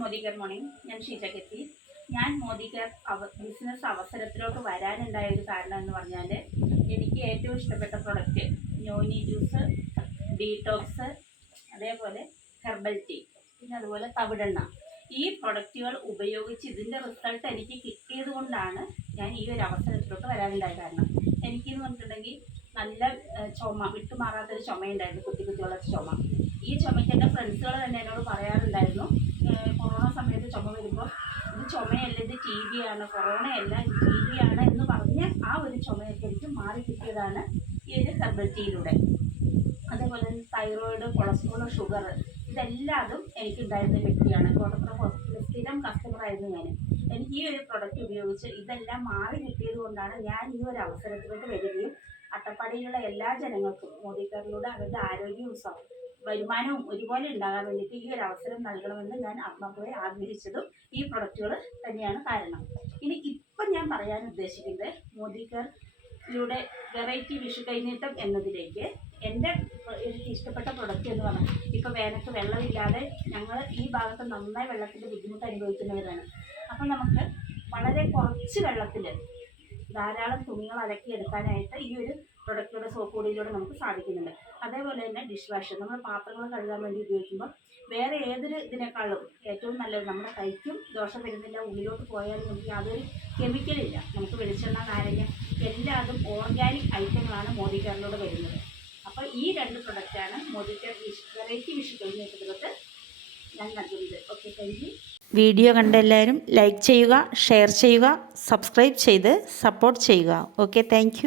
Modi care morning ഞാൻ ഷീജ കെത്തി ഞാൻ മോദി കെയർ അവ ബിസിനസ് അവസരത്തിലോട്ട് വരാനുണ്ടായ ഒരു കാരണം എന്ന് പറഞ്ഞാൽ എനിക്ക് ഏറ്റവും ഇഷ്ടപ്പെട്ട പ്രൊഡക്റ്റ് ന്യൂനി ജ്യൂസ് ഡീടോക്സ് അതേപോലെ ഹെർബൽ ടീ പിന്നെ അതുപോലെ തവിടെണ്ണ. ഈ പ്രൊഡക്റ്റുകൾ ഉപയോഗിച്ച് ഇതിന്റെ റിസൾട്ട് എനിക്ക് കിട്ടിയത് കൊണ്ടാണ് ഞാൻ ഈ ഒരു അവസരത്തിലോട്ട് വരാനുണ്ടായ കാരണം. എനിക്കെന്ന് പറഞ്ഞിട്ടുണ്ടെങ്കിൽ നല്ല ചുമ വിട്ടുമാറാത്തൊരു ചുമയുണ്ടായിരുന്നു കുത്തി കുത്തിയുള്ള ചുമ. ഈ ചുമയ്ക്ക് എന്റെ ഫ്രണ്ട്സുകൾ തന്നെ എന്നോട് ചുമയല്ല? ഇത് ടി ബി ആണ്. കൊറോണയല്ല ടി ബി ആണ് എന്ന് പറഞ്ഞ് ആ ഒരു ചുമയൊക്കെ എനിക്ക് മാറി കിട്ടിയതാണ് ഈ ഒരു ഹെർബൽ ടീയിലൂടെ. അതേപോലെ തന്നെ തൈറോയിഡ് കൊളസ്ട്രോൾ ഷുഗർ ഇതെല്ലാതും എനിക്കുണ്ടായിരുന്ന വ്യക്തിയാണ്. കോട്ടപ്പുറം ഹോസ്പിറ്റലിൽ സ്ഥിരം കസ്റ്റമർ ആയിരുന്നു ഞാൻ എനിക്ക് ഈ ഒരു പ്രൊഡക്റ്റ് ഉപയോഗിച്ച് ഇതെല്ലാം മാറി കിട്ടിയത് കൊണ്ടാണ് ഞാൻ ഈ ഒരു അവസരത്തിലോട്ട് വരികയും അട്ടപ്പാടിയിലുള്ള എല്ലാ ജനങ്ങൾക്കും മോദിക്കാരിലൂടെ അവരുടെ ആരോഗ്യവും വരുമാനവും ഒരുപോലെ ഉണ്ടാകാൻ വേണ്ടിയിട്ട് ഈ ഒരു അവസരം നൽകണമെന്ന് ഞാൻ ആത്മാർത്ഥമായി ആഗ്രഹിച്ചതും ഈ പ്രൊഡക്റ്റുകൾ തന്നെയാണ് കാരണം. ഇനി ഇപ്പം ഞാൻ പറയാൻ ഉദ്ദേശിക്കുന്നത് മോദിക്കാരിലൂടെ വെറൈറ്റി വിഷു കൈനീട്ടം എന്നതിലേക്ക് എന്റെ ഇഷ്ടപ്പെട്ട പ്രൊഡക്റ്റ് എന്ന് പറഞ്ഞാൽ ഇപ്പോൾ വേനൽക്ക് വെള്ളമില്ലാതെ ഞങ്ങൾ ഈ ഭാഗത്ത് നന്നായി വെള്ളത്തിന്റെ ബുദ്ധിമുട്ട് അനുഭവിക്കുന്നവരാണ്. അപ്പം നമുക്ക് വളരെ കുറച്ച് വെള്ളത്തിൽ ധാരാളം തുണികൾ അലക്കിയെടുക്കാനായിട്ട് ഈ ഒരു പ്രൊഡക്റ്റിലൂടെ സോപ്പ് പൊടിയിലൂടെ നമുക്ക് സാധിക്കുന്നുണ്ട്. അതേപോലെ തന്നെ ഡിഷ് വാഷ് നമ്മൾ പാത്രങ്ങൾ കഴുകാൻ വേണ്ടി ഉപയോഗിക്കുമ്പോൾ വേറെ ഏതൊരു ഇതിനേക്കാളും ഏറ്റവും നല്ലത് നമ്മുടെ കൈക്കും ദോഷം വരുന്നില്ല ഉള്ളിലോട്ട് പോയാലും നമുക്ക് യാതൊരു കെമിക്കലില്ല നമുക്ക് വെളിച്ചെണ്ണ നാരങ്ങ എല്ലാതും ഓർഗാനിക് ഐറ്റങ്ങളാണ് മോദിക്കാറിലൂടെ വരുന്നത്. അപ്പോൾ ഈ രണ്ട് പ്രൊഡക്റ്റാണ് മോദിക്കാർ വിഷ് വെറൈറ്റി വിഷു കഴിഞ്ഞിട്ട് ഞാൻ നൽകുന്നത്. ഓക്കെ താങ്ക് വീഡിയോ കണ്ട എല്ലാവരും ലൈക്ക് ചെയ്യുക ഷെയർ ചെയ്യുക സബ്സ്ക്രൈബ് ചെയ്ത് സപ്പോർട്ട് ചെയ്യുക. Okay thank